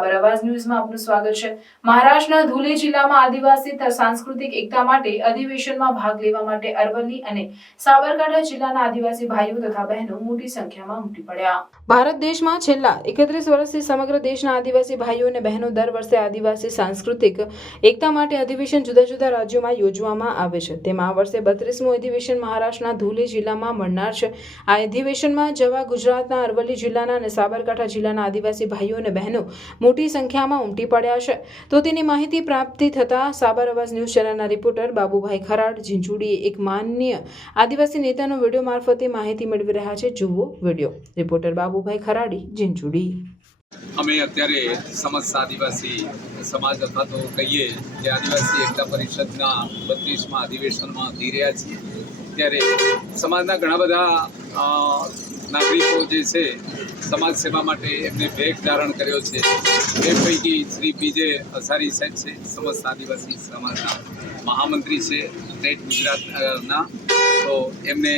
સાબર આવાજ ન્યૂઝમાં આપનું સ્વાગત છે। મહારાષ્ટ્રના ધુલે જિલ્લામાં આદિવાસી સાંસ્કૃતિક એકતા માટે અધિવેશનમાં ભાગ લેવા માટે અરવલ્લી અને સાબરકાંઠા જિલ્લાના આદિવાસી ભાઈઓ તથા બહેનો મોટી સંખ્યામાં ઉમટી પડ્યા। ભારત દેશમાં છેલ્લા 31 વર્ષથી સમગ્ર દેશના આદિવાસી ભાઈઓ અને બહેનો દર વર્ષે આદિવાસી સાંસ્કૃતિક એકતા માટે અધિવેશન જુદા જુદા રાજ્યોમાં યોજવામાં આવે છે। તેમાં આ વર્ષે 32મું અધિવેશન મહારાષ્ટ્રના ધુલે જિલ્લામાં મળનાર છે। આ અધિવેશનમાં જવા ગુજરાતના અરવલ્લી જિલ્લાના અને સાબરકાંઠા જિલ્લાના આદિવાસી ભાઈઓ અને બહેનો મોટી સંખ્યામાં ઉમટી પડ્યા છે। તો તેની માહિતી પ્રાપ્ત થતા સાબર આવાજ ન્યૂઝ ચેનલના રિપોર્ટર બાબુભાઈ ખરાડ ઝીંઝુડીએ એક માનનીય આદિવાસી નેતાનો વિડીયો મારફતે માહિતી મેળવી રહ્યા છે। જુઓ વિડીયો। રિપોર્ટર બાબુભાઈ ખરાડી ઝીંઝુડી। અમે અત્યારે સમસ્ત આદિવાસી સમાજ અથવા તો કહીએ કે આદિવાસી એકતા પરિષદના 32મા અધિવેશનમાં જઈ રહ્યા છીએ। ત્યારે સમાજના ઘણા બધા નાગરિકો જે છે સમાજ સેવા માટે એમને વેગ ધારણ કર્યો છે। એ પૈકી શ્રી પીજે અસારી સાહેબ છે, સમસ્ત આદિવાસી સમાજના મહામંત્રી છે સ્ટેટ ગુજરાતના। તો એમને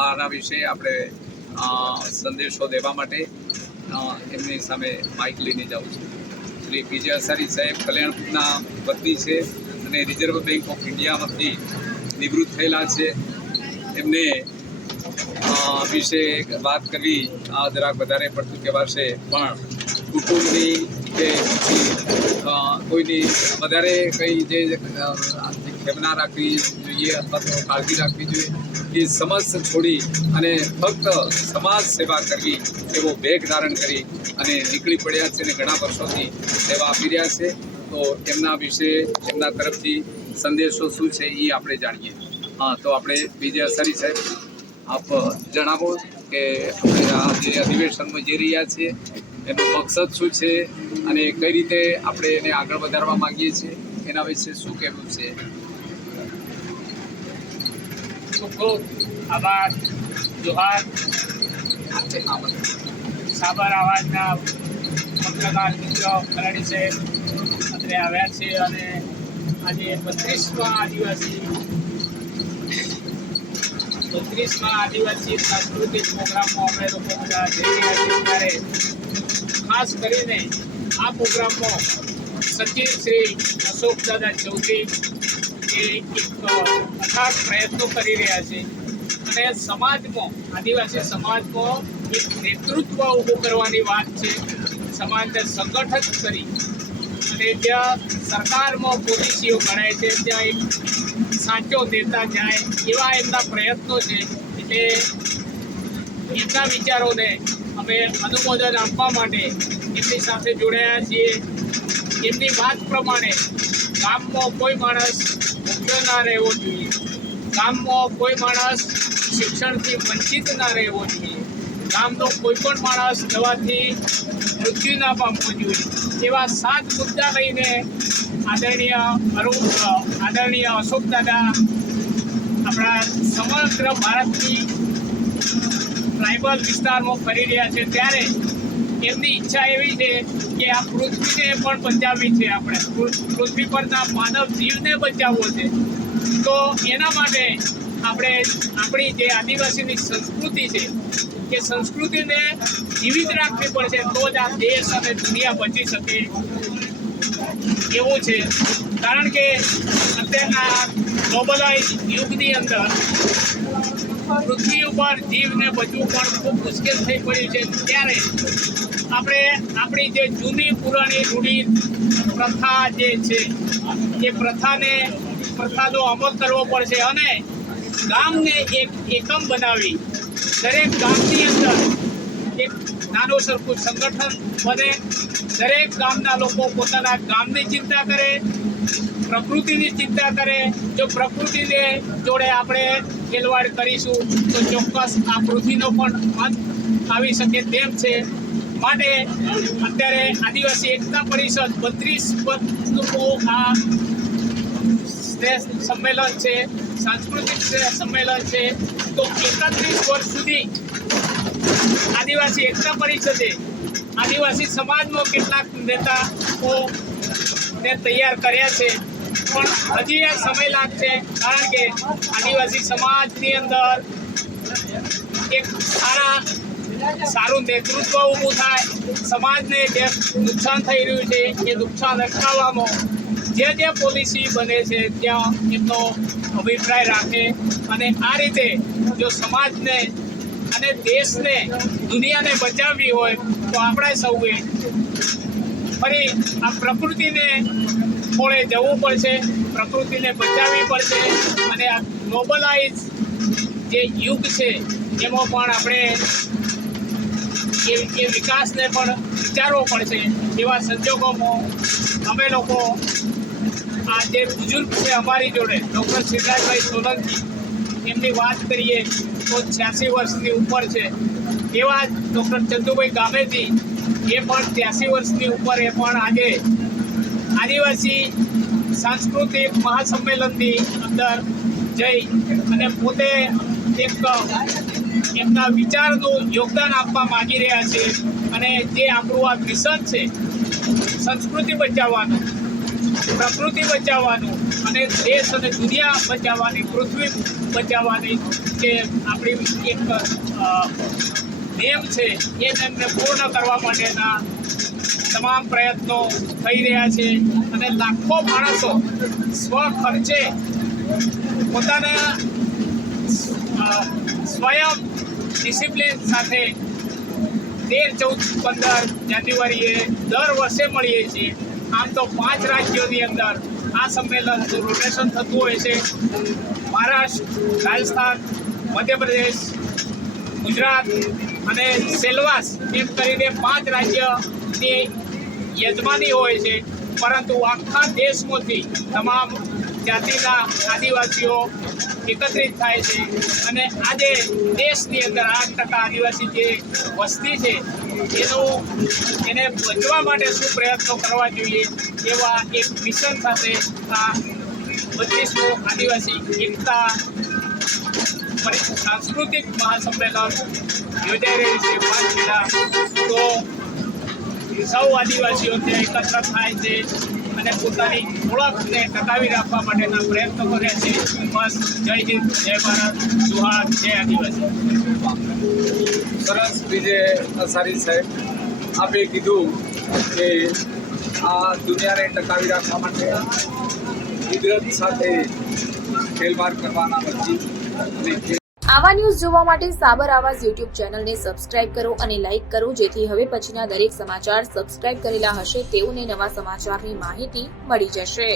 આના વિશે આપણે સંદેશો દેવા માટે એમની સામે માઇક લઈને જાઉં છું। શ્રી પીજે અસારી સાહેબ કલ્યાણપુરના વતની છે અને રિઝર્વ બેંક ઓફ ઇન્ડિયામાંથી નિવૃત્ત થયેલા છે। એમને વિશે વાત કરવી જરાક વધારે પડતું કહેવાશે, પણ કુટુંબની કે કોઈની વધારે કંઈ જે ખેવના રાખવી જોઈએ અથવા તો કાળજી રાખવી જોઈએ એ સમસ્ત છોડી અને ફક્ત સમાજ સેવા કરવી એવો વેગ ધારણ કરી અને નીકળી પડ્યા છે અને ઘણા વર્ષોથી સેવા આપી રહ્યા છે। તો એમના વિશે એમના તરફથી સંદેશો શું છે એ આપણે જાણીએ। તો આપણે પીજે અસારી સાહેબ, આપ જણાવો કે આપણે આ જે અધિવેશનમાં જઈ રહ્યા છીએ એનો મકસદ શું છે અને કઈ રીતે આપણે એને આગળ વધારવા માંગીએ છીએ એના વિશે શું કહેવું છે? ખૂબ ખૂબ આભાર, જોહાર। સાબર આવાજના પત્રકાર મિત્રો ખરાડી સાહેબ અત્રે આવ્યા છે અને આજે 32મા આદિવાસી સાંસ્કૃતિક પ્રોગ્રામમાં અમે લોકો બધા જઈ રહ્યા છીએ। ત્યારે ખાસ કરીને આ પ્રોગ્રામમાં સચિવ શ્રી અશોકદાદા ચૌધરી એ એક અથાગ પ્રયત્નો કરી રહ્યા છે અને સમાજમાં આદિવાસી સમાજમાં એક નેતૃત્વ ઊભું કરવાની વાત છે। સમાજને સંગઠિત કરી અને જ્યાં સરકારમાં પોલિસીઓ ગણાય છે ત્યાં એક સાચો નેતા જાય એવા એમના પ્રયત્નો છે। એટલે એમના વિચારોને અમે અનુમોદન આપવા માટે એમની સાથે જોડાયા છીએ। એમની વાત પ્રમાણે ગામમાં કોઈ માણસ ભૂખ્યો ના રહેવો જોઈએ, ગામમાં કોઈ માણસ શિક્ષણથી વંચિત ના રહેવો જોઈએ, ગામનો કોઈ પણ માણસ દવાથી મૃત્યુ ના પામવો જોઈએ। એવા 7 મુદ્દા લઈને આદરણીય અશોકદાદા આપણા સમગ્ર ભારતની ટ્રાઇબલ વિસ્તારમાં ફરી રહ્યા છે। ત્યારે એમની ઈચ્છા એવી છે કે આ પૃથ્વીને પણ બચાવવી છે, આપણે પૃથ્વી પરના માનવ જીવને બચાવવો છે। તો એના માટે આપણે આપણી જે આદિવાસીની સંસ્કૃતિ છે એ સંસ્કૃતિને જીવિત રાખવી પડશે, તો જ આ દેશ અને દુનિયા બચી શકે એવું છે। કારણ કે અત્યારના ગ્લોબલાઇઝ યુગની અંદર પૃથ્વી ઉપર જીવને બચવું પણ ખૂબ મુશ્કેલ થઈ પડ્યું છે। ત્યારે આપણે આપણી જે જૂની પુરાણી રૂઢી પ્રથા જે છે એ પ્રથાનો અમલ કરવો પડશે અને ગામને એક એકમ બનાવી દરેક ગામની અંદર એક નાનું સરખું સંગઠન બને। દરેક ગામના લોકો પોતાના ગામની ચિંતા કરે, પ્રકૃતિની ચિંતા કરે। જો પ્રકૃતિને જોડે આપણે ખેલવાડ કરીશું તો ચોક્કસ આ પૃથ્વીનો પણ અંત આવી શકે તેમ છે। માટે અત્યારે આદિવાસી એકતા પરિષદ 32મું આ સંમેલન છે, સાંસ્કૃતિક સંમેલન છે। તો 31 વર્ષ સુધી આદિવાસી એકતા પરિષદે આદિવાસી સમાજમાં કેટલાક નેતાઓને તૈયાર કર્યા છે, પણ હજી આ સમય લાગશે। કારણ કે આદિવાસી સમાજની અંદર એક સારા સારું નેતૃત્વ ઊભું થાય, સમાજને જે નુકસાન થઈ રહ્યું છે એ નુકસાન અટકાવવામાં જે પોલિસી બને છે ત્યાં એમનો અભિપ્રાય રાખે અને આ રીતે જો સમાજને અને દેશને, દુનિયાને બચાવવી હોય તો આપણે સૌએ ફરી આ પ્રકૃતિને થોડે જવું પડશે, પ્રકૃતિને બચાવવી પડશે અને આ ગ્લોબલાઇઝ જે યુગ છે એમાં પણ આપણે એ વિકાસને પણ વિચારવો પડશે. એવા સંજોગોમાં અમે લોકો આ જે બુઝુર્ગ છે અમારી જોડે ડૉક્ટર સિદ્ધાર્થભાઈ સોલંકી, એમની વાત કરીએ તો 86 વર્ષની ઉપર છે. એવા ડૉક્ટર ચંદુભાઈ ગામેતી, એ પણ 83 વર્ષની ઉપર, એ પણ આજે આદિવાસી સાંસ્કૃતિક મહાસંમેલનની અંદર જઈ અને પોતે એક એમના વિચારનું યોગદાન આપવા માગી રહ્યા છે. અને જે આપણું આ મિશન છે સંસ્કૃતિ બચાવવાનું, પ્રકૃતિ બચાવવાનું અને દેશ અને દુનિયા બચાવવાની, પૃથ્વી બચાવવાની જે આપણી એક નેમ છે એ નેમને પૂર્ણ કરવા માટેના તમામ પ્રયત્નો થઈ રહ્યા છે. અને લાખો માણસો સ્વ ખર્ચે પોતાના સ્વયં ડિસિપ્લિન સાથે 13, 14, 15 જાન્યુઆરીએ દર વર્ષે મળીએ છીએ. આમ તો 5 રાજ્યોની અંદર આ સંમેલનનું રોટેશન થતું હોય છે. મહારાષ્ટ્ર, રાજસ્થાન, મધ્યપ્રદેશ, ગુજરાત અને સેલવાસ એમ કરીને 5 રાજ્યની યજમાની હોય છે. પરંતુ આખા દેશમાંથી તમામ જાતિના આદિવાસીઓ એકત્રિત થાય છે અને આજે દેશની અંદર 8% આદિવાસી જે વસ્તી છે એને બચવા માટે શું પ્રયત્નો કરવા જોઈએ એવા એક મિશન સાથે આ 32મું આદિવાસી એકતા સાંસ્કૃતિક મહાસંમેલન યોજાઈ રહ્યું છે 5 જિલ્લા. તો સૌ આદિવાસીઓ ત્યાં એકત્ર થાય છે અને પોતાની ઓળખને ટકાવી રાખવા માટેના પ્રયત્નો કર્યા છે. બસ જય હિન્દ, જય ભારત, જોહાર, જય આદિવાસી. સરસ વિજય અસારી સાહેબ, આપે કીધું કે આ દુનિયાને ટકાવી રાખવા માટે કુદરત સાથે ખેલમાર કરવાના નથી. આવા ન્યૂઝ જોવા માટે સાબર આવાઝ યુટ્યુબ ચેનલને સબસ્ક્રાઇબ કરો અને લાઇક કરો, જેથી હવે પછીના દરેક સમાચાર સબસ્ક્રાઇબ કરેલા હશે તેઓને નવા સમાચારની માહિતી મળી જશે.